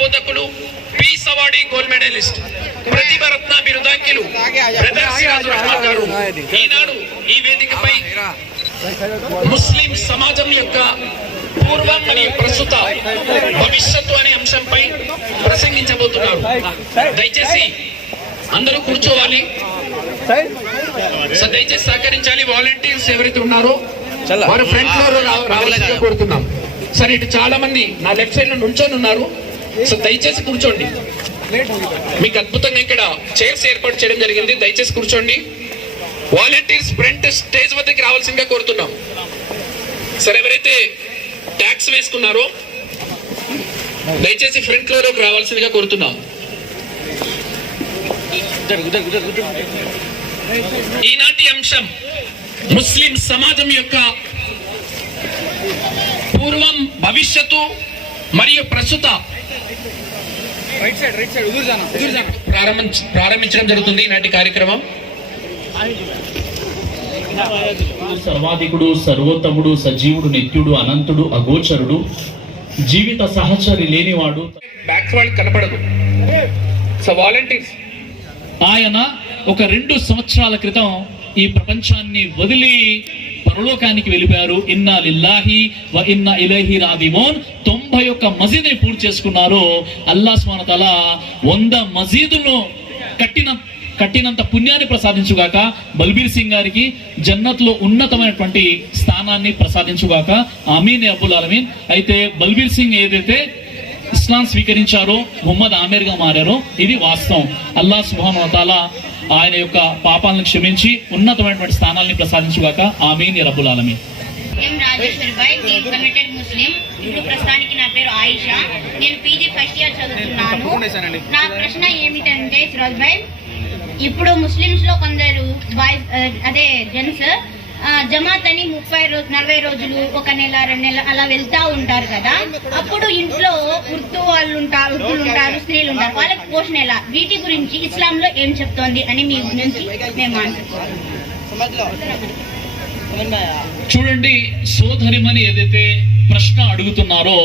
బోధకులు P సవాడి gold medalist ప్రతిభ రత్న బిరుదాంకిలు గారు ఈనాడు ఈ వేదికపై ముస్లిం సమాజం యొక్క పూర్వ మరియు ప్రస్తుత భవిష్యత్తు అనే అంశంపై ప్రసంగించబోతున్నారు. దయచేసి అందరూ కూర్చోవాలి. సో దయచేసి సహకరించాలి. వాలంటీర్స్ ఎవరైతే ఉన్నారో వారు ఫ్రంట్లో రావాలని కోరుతున్నాం సరే ఇటు చాలా మంది నా లెఫ్ట్ సైడ్లో నుంచొని ఉన్నారు. సో దయచేసి కూర్చోండి. మీకు అద్భుతంగా ఇక్కడ చైర్స్ ఏర్పాటు చేయడం జరిగింది. దయచేసి కూర్చోండి. వాలంటీర్స్ ఫ్రంట్ స్టేజ్ వద్దకి రావాల్సిందిగా కోరుతున్నాం. సరే ఎవరైతే ట్యాక్స్ వేసుకున్నారో దయచేసి ఫ్రంట్లోకి రావాల్సిందిగా కోరుతున్నాం. ఈనాటి అంశం ముస్లిం సమాజం యొక్క పూర్వం భవిష్యత్తు మరియు ప్రస్తుత రైట్ సైడ్ రైట్ సైడ్ ఉదురు జానా ఉదురు జానా ప్రారంభించ ప్రారంభించడం జరుగుతుంది ఈనాటి కార్యక్రమం. సర్వాధికుడు సర్వోత్తముడు సజీవుడు నిత్యుడు అనంతుడు అగోచరుడు జీవిత సహచరి లేనివాడు. బ్యాక్ వాళ్ళు కనపడదు. సో వాలంటీర్స్ ఆయన ఒక రెండు సంవత్సరాల క్రితం ఈ ప్రపంచాన్ని వదిలి పరలోకానికి వెళ్ళిపోయారు. ఇన్నా లిల్లాహి వ ఇన్నా ఇలైహి రాదిమోన్ ముప్పై ఒక్క మసీదుని పూర్తి చేసుకున్నారో. అల్లా స్మాన తల వంద మసీదును కట్టిన కట్టినంత పుణ్యాన్ని ప్రసాదించుగాక బల్బీర్ సింగ్ గారికి జన్నత్లో ఉన్నతమైనటువంటి స్థానాన్ని ప్రసాదించుగాక అమీన్ అబ్బుల్ ఆలమీన్. అయితే బల్బీర్ సింగ్ ఏదైతే ఇస్లాం స్వీకరించారో ముహమ్మద్ ఆమీర్గా మారారో ఇది వాస్తవం. అల్లా సుబాను తాలా ఆయన యొక్క పాపాలను క్షమించి ఉన్నతమైనటువంటి స్థానాల్ని ప్రసాదించుగాక ఆమీన్ యా రబ్బుల్ ఆలమీన్. ఎం రాజేశ్వర్ భాయ్ నేను కమిటెడ్ ముస్లిం. ఇప్పుడు ప్రస్తుతానికి నా పేరు ఆయిషా. నేను పీజీ ఫస్ట్ ఇయర్ చదువుతున్నాను. నా ప్రశ్న ఏమిటంటే సిరాజ్ భాయ్ ఇప్పుడు ముస్లిమ్స్లో కొందరు బాయ్స్ అదే జెంట్స్ జమాత్ అని ముప్పై రోజు నలభై రోజులు ఒక నెల రెండు నెలలు అలా వెళ్తా ఉంటారు కదా. అప్పుడు ఇంట్లో ఉర్దూ వాళ్ళు ఉంటారు ఉర్దూలు ఉంటారు స్త్రీలు ఉంటారు. వాళ్ళకి పోషణ ఎలా? వీటి గురించి ఇస్లాం లో ఏం చెప్తోంది అని మీ నుంచి మేము మాట్లాడుతున్నాం చూడండి సోదరిమని ఏదైతే ప్రశ్న అడుగుతున్నారో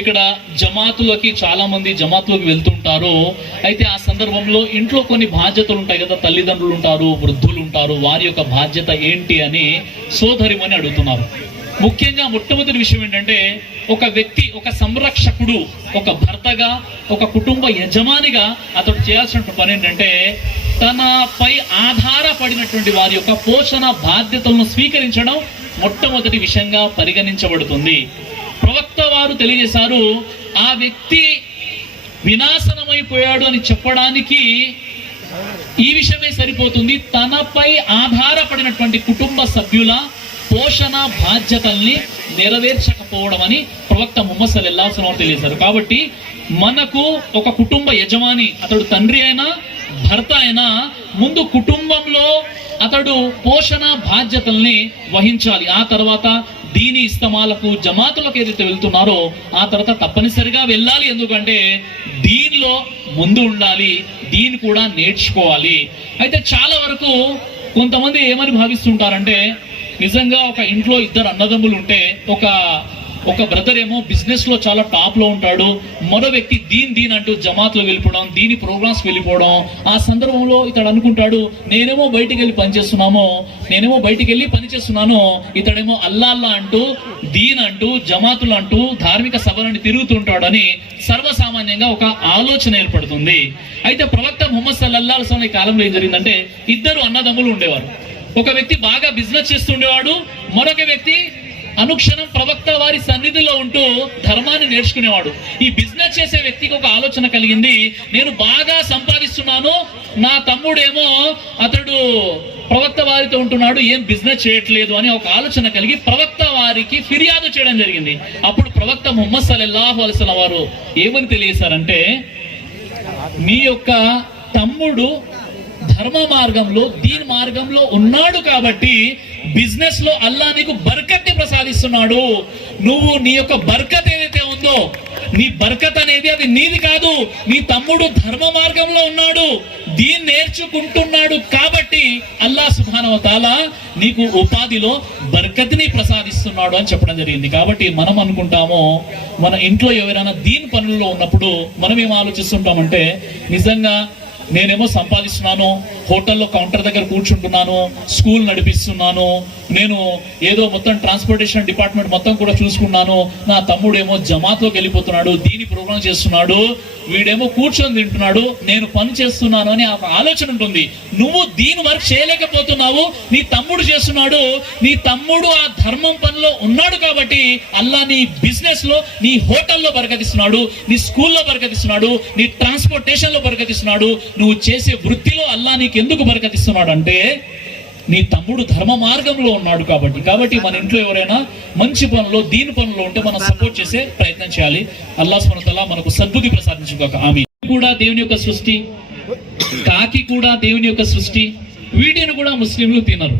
ఇక్కడ జమాతులకి చాలా మంది జమాతులకు వెళ్తుంటారో. అయితే ఆ సందర్భంలో ఇంట్లో కొన్ని బాధ్యతలు ఉంటాయి కదా తల్లిదండ్రులు ఉంటారు వృద్ధులు ఉంటారు వారి యొక్క బాధ్యత ఏంటి అని సోదరిమని అడుగుతున్నారు. ముఖ్యంగా మొట్టమొదటి విషయం ఏంటంటే ఒక వ్యక్తి ఒక సంరక్షకుడు ఒక భర్తగా ఒక కుటుంబ యజమానిగా అతడు చేయాల్సిన పని ఏంటంటే తనపై ఆధారపడినటువంటి వారి యొక్క పోషణ బాధ్యతలను స్వీకరించడం మొట్టమొదటి విషయంగా పరిగణించబడుతుంది. ప్రవక్త వారు తెలియజేశారు ఆ వ్యక్తి వినాశనమైపోయాడు అని చెప్పడానికి ఈ విషయమే సరిపోతుంది. తనపై ఆధారపడినటువంటి కుటుంబ సభ్యుల పోషణ బాధ్యతల్ని నెరవేర్చకపోవడం అని ప్రవక్త ముమ్మసలు సల్లల్లాహు అలైహి తెలియజేశారు. కాబట్టి మనకు ఒక కుటుంబ యజమాని అతడు తండ్రి అయినా భర్త అయినా ముందు కుటుంబంలో అతడు పోషణ బాధ్యతల్ని వహించాలి. ఆ తర్వాత దీని ఇస్తమాలకు జమాతులకు ఏదైతే వెళ్తున్నారో ఆ తర్వాత తప్పనిసరిగా వెళ్ళాలి. ఎందుకంటే దీనిలో ముందు ఉండాలి దీన్ని కూడా నేర్చుకోవాలి. అయితే చాలా వరకు కొంతమంది ఏమని భావిస్తుంటారంటే నిజంగా ఒక ఇంట్లో ఇద్దరు అన్నదమ్ములు ఉంటే ఒక ఒక బ్రదర్ ఏమో బిజినెస్లో చాలా టాప్లో ఉంటాడు. మరో వ్యక్తి దీని దీని అంటూ జమాత్లో వెళ్ళిపోవడం దీని ప్రోగ్రామ్స్ వెళ్ళిపోవడం. ఆ సందర్భంలో ఇతడు అనుకుంటాడు నేనేమో బయటికి వెళ్ళి పనిచేస్తున్నాము నేనేమో బయటికి వెళ్ళి పనిచేస్తున్నాను ఇతడేమో అల్లాల్లా అంటూ దీన్ అంటూ జమాతులు అంటూ ధార్మిక సభలని తిరుగుతుంటాడని సర్వసామాన్యంగా ఒక ఆలోచన ఏర్పడుతుంది. అయితే ప్రవక్త ముహమ్మద్ సల్లల్లాహు అలైహి ఈ కాలంలో ఏం జరిగిందంటే ఇద్దరు అన్నదమ్ములు ఉండేవారు. ఒక వ్యక్తి బాగా బిజినెస్ చేస్తుండేవాడు మరొక వ్యక్తి అనుక్షణం ప్రవక్త వారి సన్నిధిలో ఉంటూ ధర్మాన్ని నేర్చుకునేవాడు. ఈ బిజినెస్ చేసే వ్యక్తికి ఒక ఆలోచన కలిగింది నేను బాగా సంపాదిస్తున్నాను నా తమ్ముడేమో అతడు ప్రవక్త వారితో ఉంటున్నాడు ఏం బిజినెస్ చేయట్లేదు అని ఒక ఆలోచన కలిగి ప్రవక్త వారికి ఫిర్యాదు చేయడం జరిగింది. అప్పుడు ప్రవక్త ముహమ్మద్ సల్లల్లాహు అలసిన వారు ఏమని తెలియజేశారంటే నీ యొక్క తమ్ముడు ధర్మ మార్గంలో దీని మార్గంలో ఉన్నాడు కాబట్టి బిజినెస్లో అల్లా నీకు బర్కత్ని ప్రసాదిస్తున్నాడు. నువ్వు నీ యొక్క బర్కత్ ఏదైతే ఉందో నీ బర్కత్ అనేది అది నీది కాదు. నీ తమ్ముడు ధర్మ మార్గంలో ఉన్నాడు. దీన్ని నేర్చుకుంటున్నాడు కాబట్టి అల్లా సుభానవతాల నీకు ఉపాధిలో బర్కత్ని ప్రసాదిస్తున్నాడు అని చెప్పడం జరిగింది. కాబట్టి మనం అనుకుంటాము మన ఇంట్లో ఎవరైనా దీని పనుల్లో ఉన్నప్పుడు మనం ఏం ఆలోచిస్తుంటామంటే నిజంగా నేనేమో సంపాదిస్తున్నాను హోటల్లో కౌంటర్ దగ్గర కూర్చుంటున్నాను స్కూల్ నడిపిస్తున్నాను నేను ఏదో మొత్తం ట్రాన్స్పోర్టేషన్ డిపార్ట్మెంట్ మొత్తం కూడా చూసుకున్నాను నా తమ్ముడేమో జమాత్లోకి వెళ్ళిపోతున్నాడు దీని ప్రోగ్రామ్ చేస్తున్నాడు వీడేమో కూర్చొని తింటున్నాడు నేను పని చేస్తున్నాను అని ఒక ఆలోచన ఉంటుంది. నువ్వు దీని వర్క్ చేయలేకపోతున్నావు నీ తమ్ముడు చేస్తున్నాడు నీ తమ్ముడు ఆ ధర్మం పనిలో ఉన్నాడు కాబట్టి అల్లా నీ బిజినెస్లో నీ హోటల్లో బరకతిస్తున్నాడు నీ స్కూల్లో బరకతిస్తున్నాడు నీ ట్రాన్స్పోర్టేషన్లో బరకతిస్తున్నాడు నువ్వు చేసే వృత్తిలో అల్లా నీకు ఎందుకు బరకతిస్తున్నాడు అంటే నీ తమ్ముడు ధర్మ మార్గంలో ఉన్నాడు కాబట్టి. కాబట్టి మన ఇంట్లో ఎవరైనా మంచి పనులు దీని పనులు ఉంటే మనం సపోర్ట్ చేసే ప్రయత్నం చేయాలి. అల్లా స్మరతల మనకు సద్బుద్ధి ప్రసాదించుకోక ఆమె కూడా దేవుని యొక్క సృష్టి. కాకి కూడా దేవుని యొక్క సృష్టి. వీటిని కూడా ముస్లింలు తినరు.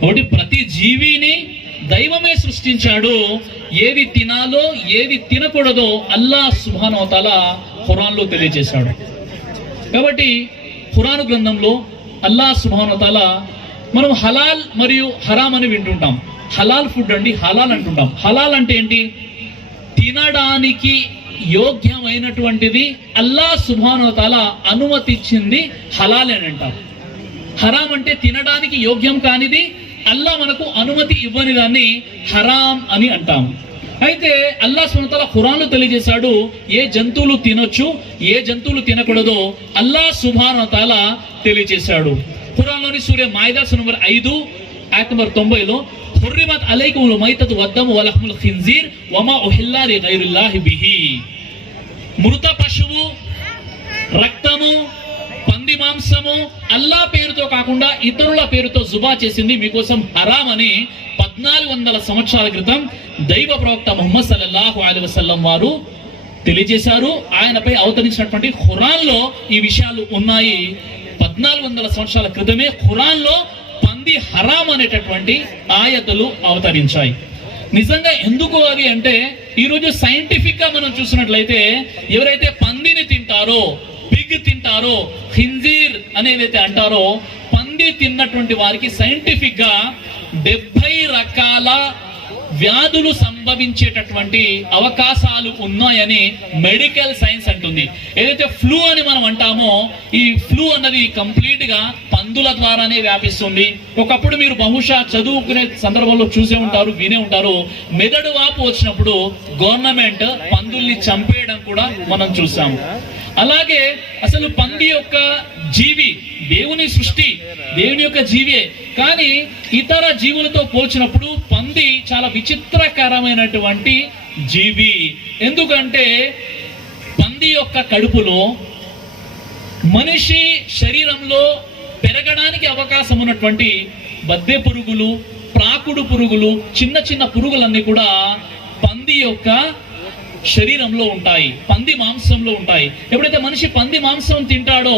కాబట్టి ప్రతి జీవిని దైవమే సృష్టించాడు. ఏది తినాలో ఏది తినకూడదో అల్లా సుభానోతల ఖురాన్లో తెలియజేశాడు. కాబట్టి ఖురాన్ గ్రంథంలో అల్లా సుభానతల మనం హలాల్ మరియు హరామ్ అని వింటుంటాం. హలాల్ ఫుడ్ అండి హలాల్ అంటుంటాం. హలాల్ అంటే ఏంటి? తినడానికి యోగ్యమైనటువంటిది అల్లా సుభానతల అనుమతిచ్చింది హలాల్ అని అంటారు. హరాం అంటే తినడానికి యోగ్యం కానిది అల్లా మనకు అనుమతి ఇవ్వని దాన్ని హరాం అని అంటాం అయితే అల్లా సుమతల ఖురాన్లు తెలియజేశాడు ఏ జంతువులు తినొచ్చు ఏ జంతువులు తినకూడదో అల్లా సుభానతాల తెలియజేశాడు. ఖురాన్లోని సూర్య మాయిదాస్ నంబర్ ఐదు యాక్ట్ నంబర్ తొంభైలో హుర్రిమత్ అలైకుముల్ మైతత్ వద్దము వలహముల్ ఖింజీర్ వమా ఉహిల్లా గైరుల్లాహి బిహి. మృత పశువు రక్తము పంది మాంసము అల్లా పేరుతో కాకుండా ఇతరుల పేరుతో జుబా చేసింది మీకోసం హరాం అని పద్నాలుగు వందల సంవత్సరాల క్రితం దైవ ప్రవక్త ముహమ్మద్ సల్లల్లాహు అలీ వసల్లం వారు తెలియజేశారు. ఆయనపై అవతరించినటువంటి ఖురాన్లో ఈ విషయాలు ఉన్నాయి. పద్నాలుగు వందల సంవత్సరాల క్రితమే ఖురాన్లో పంది హరాం అనేటటువంటి ఆయతలు అవతరించాయి. నిజంగా ఎందుకు అది అంటే ఈరోజు సైంటిఫిక్గా మనం చూసినట్లయితే ఎవరైతే పందిని తింటారో పిగ్ తింటారో హింజీర్ అనేదైతే అంటారో పంది తిన్నటువంటి వారికి సైంటిఫిక్గా డెబ్బై రకాల వ్యాధులు సంభవించేటటువంటి అవకాశాలు ఉన్నాయని మెడికల్ సైన్స్ అంటుంది. ఏదైతే ఫ్లూ అని మనం అంటామో ఈ ఫ్లూ అన్నది కంప్లీట్గా పందుల ద్వారానే వ్యాపిస్తుంది. ఒకప్పుడు మీరు బహుశా చదువుకునే సందర్భంలో చూసే ఉంటారు వినే ఉంటారు. మెదడు వాపు వచ్చినప్పుడు గవర్నమెంట్ పందుల్ని చంపేయడం కూడా మనం చూసాము. అలాగే అసలు పంది యొక్క జీవి దేవుని సృష్టి దేవుని యొక్క జీవే. కానీ ఇతర జీవులతో పోల్చినప్పుడు పంది చాలా విచిత్రకరమైనటువంటి జీవి. ఎందుకంటే పంది యొక్క కడుపులో మనిషి శరీరంలో పెరగడానికి అవకాశం ఉన్నటువంటి బద్దె పురుగులు ప్రాకుడు పురుగులు చిన్న చిన్న పురుగులన్నీ కూడా పంది యొక్క శరీరంలో ఉంటాయి పంది మాంసంలో ఉంటాయి. ఎప్పుడైతే మనిషి పంది మాంసం తింటాడో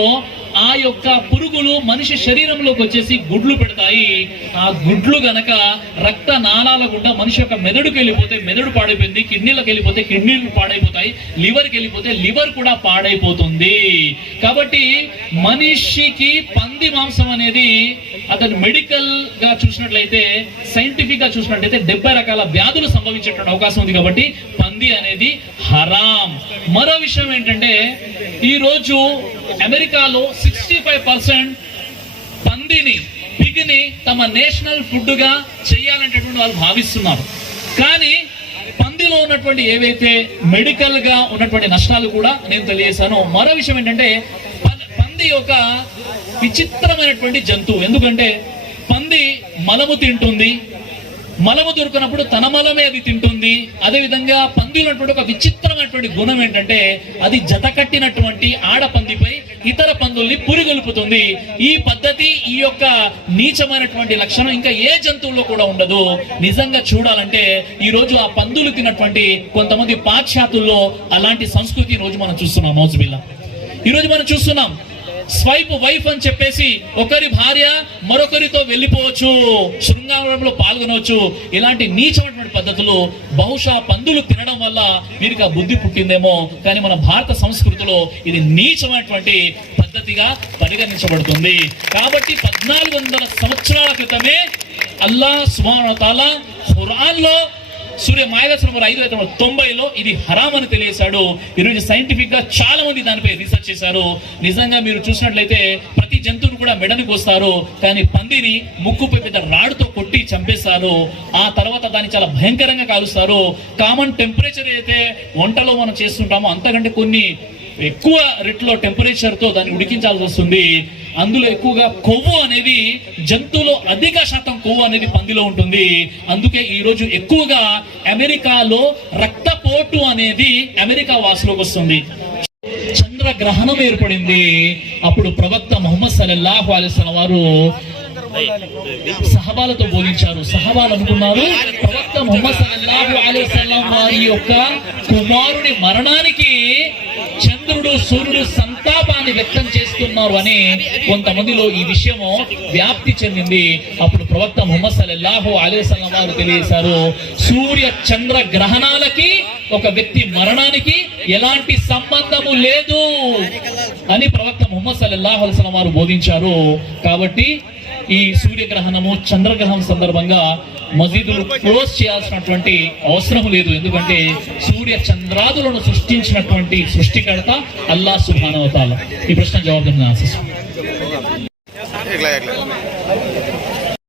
ఆ యొక్క పురుగులు మనిషి శరీరంలోకి వచ్చేసి గుడ్లు పెడతాయి. ఆ గుడ్లు గనక రక్త నాళాల గుండా మనిషి యొక్క మెదడుకి వెళ్ళిపోతే మెదడు పాడైపోయింది కిడ్నీలకు వెళ్ళిపోతే కిడ్నీలు పాడైపోతాయి లివర్కి వెళ్ళిపోతే లివర్ కూడా పాడైపోతుంది. కాబట్టి మనిషికి పంది మాంసం అనేది అతను మెడికల్గా చూసినట్లయితే సైంటిఫిక్గా చూసినట్లయితే డెబ్బై రకాల వ్యాధులు సంభవించేటువంటి అవకాశం ఉంది కాబట్టి పంది అనేది హరాం. మరో విషయం ఏంటంటే ఈ రోజు అమెరికాలో సిక్స్టీ ఫైవ్ పర్సెంట్ పందిని పిగ్ని తమ నేషనల్ ఫుడ్గా చేయాలనేటటువంటి వాళ్ళు భావిస్తున్నారు. కానీ పందిలో ఉన్నటువంటి ఏవైతే మెడికల్గా ఉన్నటువంటి నష్టాలు కూడా నేను తెలియజేశాను. మరో విషయం ఏంటంటే పంది యొక్క విచిత్రమైనటువంటి జంతువు. ఎందుకంటే పంది మలము తింటుంది. మలము దొరికినప్పుడు తన మలమే అది తింటుంది. అదే విధంగా పంది ఉన్నటువంటి ఒక విచిత్రమైనటువంటి గుణం ఏంటంటే అది జత కట్టినటువంటి ఆడపందిపై ఇతర పందుల్ని పురిగొలుపుతుంది. ఈ పద్ధతి ఈ యొక్క నీచమైనటువంటి లక్షణం ఇంకా ఏ జంతువుల్లో కూడా ఉండదు. నిజంగా చూడాలంటే ఈ రోజు ఆ పందులు తిన్నటువంటి కొంతమంది పాశ్చాత్యుల్లో అలాంటి సంస్కృతి రోజు మనం చూస్తున్నాం. మౌజుబిల్లా ఈ రోజు మనం చూస్తున్నాం. స్వైప్ వైఫ్ అని చెప్పేసి ఒకరి భార్య మరొకరితో వెళ్ళిపోవచ్చు శృంగారంలో పాల్గొనవచ్చు. ఇలాంటి నీచమైనటువంటి పద్ధతులు బహుశా పందులు తినడం వల్ల వీరికి ఆ బుద్ధి పుట్టిందేమో. కానీ మన భారత సంస్కృతిలో ఇది నీచమైనటువంటి పద్ధతిగా పరిగణించబడుతుంది. కాబట్టి పద్నాలుగు వందల సంవత్సరాల క్రితమే అల్లా సుమానతాల ఖురాన్లో సూర్య మాయదర్శనం ఐదు ఐదు వందల తొంభైలో ఇది హరామ్ అని తెలియసాడు ఈరోజు సైంటిఫిక్గా చాలా మంది దానిపై రీసెర్చ్ చేశారు. నిజంగా మీరు చూసినట్లయితే జంతువును కూడా మెడని కోస్తారు కానీ పందిని ముక్కుపై పెద్ద రాడుతో కొట్టి చంపేస్తారు. ఆ తర్వాత దాన్ని చాలా భయంకరంగా కాలుస్తారు. కామన్ టెంపరేచర్ అయితే వంటలో మనం చేస్తుంటామో అంతకంటే కొన్ని ఎక్కువ రెట్లో టెంపరేచర్తో దాన్ని ఉడికించాల్సి వస్తుంది. అందులో ఎక్కువగా కొవ్వు అనేది జంతువులో అధిక శాతం కొవ్వు అనేది పందిలో ఉంటుంది. అందుకే ఈరోజు ఎక్కువగా అమెరికాలో రక్తపోటు అనేది అమెరికా వాసులోకి వస్తుంది. గ్రహణం ఏర్పడింది. అప్పుడు ప్రవక్త మొహమ్మద్ సలల్లాహు అలిసిన వారు సహబాలతో బోధించారు. సహబాలు అనుకున్నారు ప్రవక్త ముహమ్మద్ సల్లల్లాహు అలైహి వారి యొక్క కుమారుని మరణానికి చంద్రుడు సూర్యుడు సంతాపాన్ని వ్యక్తం చేస్తున్నారు అని కొంతమందిలో ఈ విషయము వ్యాప్తి చెందింది. అప్పుడు ప్రవక్త ముహమ్మద్ సల్లాహు అలైహి వసల్లం వారు తెలియజేశారు సూర్య చంద్ర గ్రహణాలకి ఒక వ్యక్తి మరణానికి ఎలాంటి సంబంధము లేదు అని ప్రవక్త ముహమ్మద్ సల్లల్లాహు అలైహి వారు బోధించారు. కాబట్టి ఈ సూర్యగ్రహణము చంద్రగ్రహణం సందర్భంగా మసీదులు క్లోజ్ చేయాల్సినటువంటి అవసరం లేదు. ఎందుకంటే సూర్య చంద్రాదులను సృష్టించినటువంటి సృష్టికర్త అల్లా సుభానవతాల ఈ ప్రశ్న జవాబు ఆశిస్తున్నాను